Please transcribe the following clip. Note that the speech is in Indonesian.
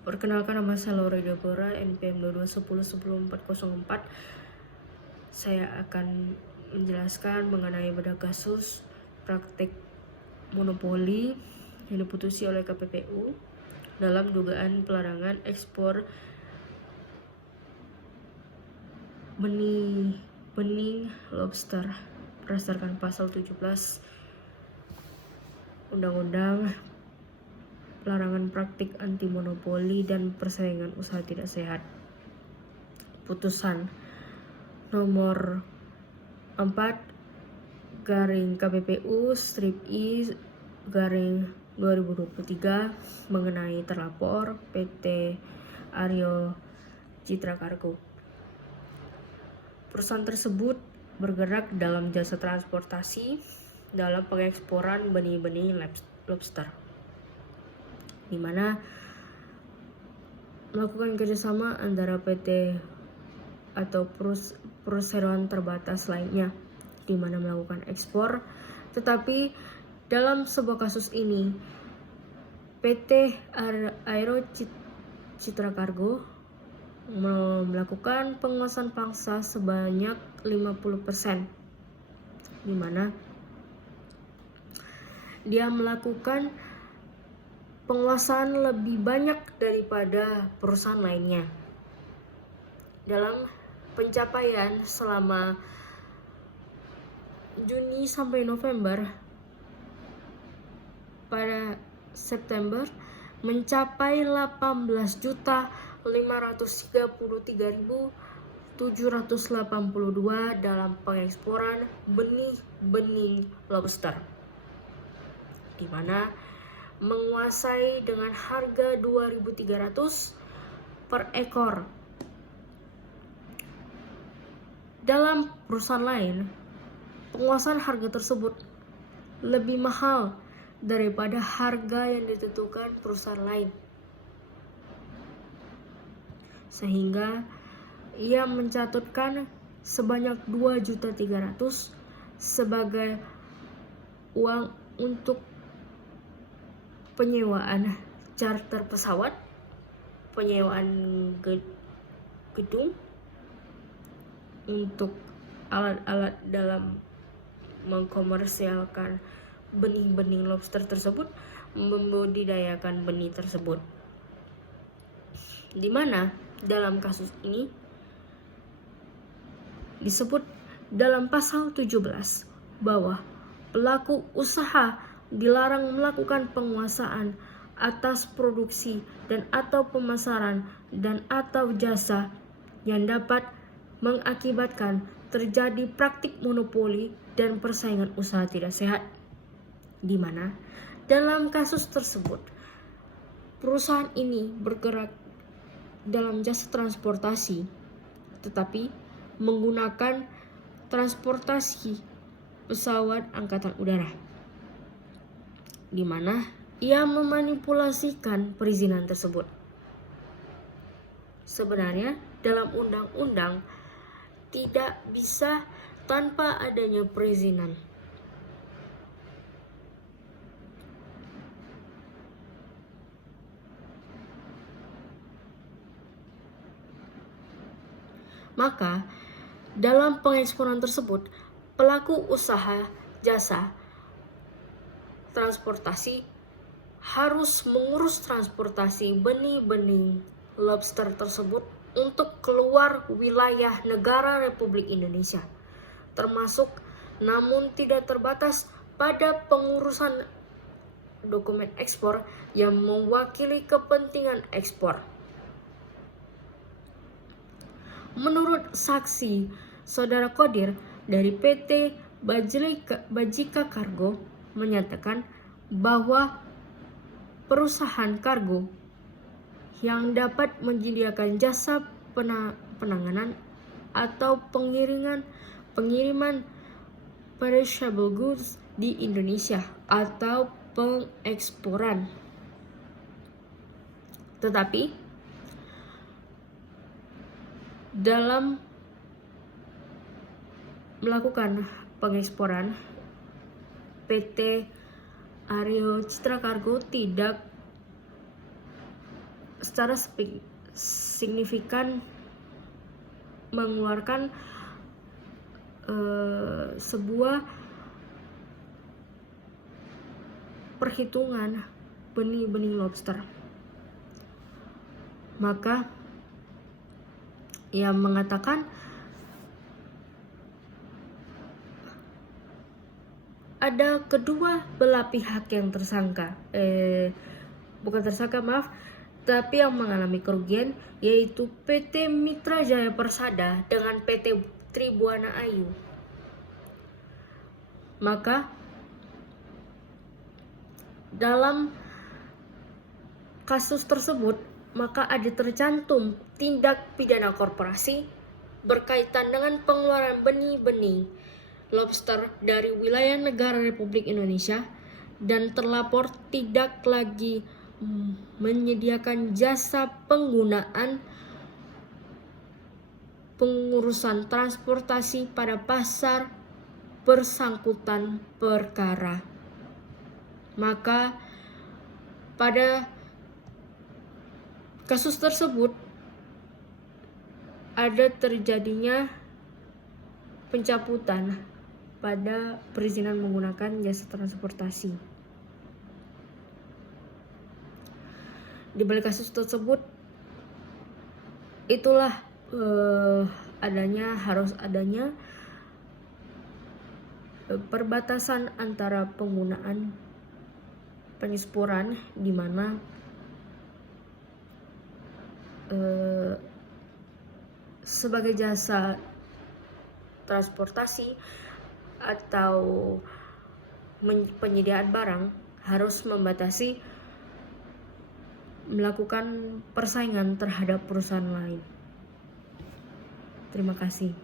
Perkenalkan, nama saya Laura Deborah, NPM 2210100404. Saya akan menjelaskan mengenai bedah kasus praktik monopoli yang diputusi oleh KPPU dalam dugaan pelarangan ekspor benih lobster berdasarkan pasal 17 Undang-Undang Pelarangan Praktik Anti Monopoli dan Persaingan Usaha Tidak Sehat. Putusan nomor 4/KPPU/I/2023 mengenai terlapor PT Aryo Citra Cargo. Perusahaan tersebut bergerak dalam jasa transportasi dalam pengeksporan benih-benih lobster, di mana melakukan kerjasama antara PT atau perusahaan terbatas lainnya, di mana melakukan ekspor. Tetapi dalam sebuah kasus ini, PT Aero Citra Cargo melakukan penguasaan paksa sebanyak 50%, di mana dia melakukan penguasaan lebih banyak daripada perusahaan lainnya. Dalam pencapaian selama Juni sampai November, pada September mencapai 18.533.782 dalam pengeksporan benih-benih lobster, di mana menguasai dengan harga 2.300 per ekor. Dalam perusahaan lain, penguasaan harga tersebut lebih mahal daripada harga yang ditentukan perusahaan lain, sehingga ia mencatatkan sebanyak 2.300.000 sebagai uang untuk penyewaan charter pesawat, penyewaan gedung untuk alat-alat dalam mengkomersialkan benih-benih lobster tersebut, membudidayakan benih tersebut. Di mana dalam kasus ini disebut dalam pasal 17 bahwa pelaku usaha dilarang melakukan penguasaan atas produksi dan atau pemasaran dan atau jasa yang dapat mengakibatkan terjadi praktik monopoli dan persaingan usaha tidak sehat, di mana dalam kasus tersebut perusahaan ini bergerak dalam jasa transportasi, tetapi menggunakan transportasi pesawat angkatan udara, di mana ia memanipulasikan perizinan tersebut. Sebenarnya dalam undang-undang tidak bisa tanpa adanya perizinan. Maka dalam pengeksporan tersebut, pelaku usaha jasa transportasi harus mengurus transportasi benih-benih lobster tersebut untuk keluar wilayah negara Republik Indonesia, termasuk namun tidak terbatas pada pengurusan dokumen ekspor yang mewakili kepentingan ekspor. Menurut saksi Saudara Kodir dari PT Bajika Cargo menyatakan bahwa perusahaan kargo yang dapat menyediakan jasa penanganan atau pengiriman perishable goods di Indonesia atau pengeksporan. Tetapi dalam melakukan pengeksporan, PT Aryo Citra Cargo tidak secara signifikan mengeluarkan sebuah perhitungan benih-benih lobster. Maka ia mengatakan ada kedua belah pihak yang tapi yang mengalami kerugian, yaitu PT Mitra Jaya Persada dengan PT Tribuana Ayu. Maka dalam kasus tersebut maka ada tercantum tindak pidana korporasi berkaitan dengan pengeluaran benih-benih lobster dari wilayah negara Republik Indonesia, dan terlapor tidak lagi menyediakan jasa penggunaan pengurusan transportasi pada pasar bersangkutan perkara. Maka pada kasus tersebut ada terjadinya pencabutan pada perizinan menggunakan jasa transportasi. Di balik kasus tersebut itulah harus adanya perbatasan antara penggunaan penyesporan, di mana sebagai jasa transportasi atau penyediaan barang harus membatasi melakukan persaingan terhadap perusahaan lain. Terima kasih.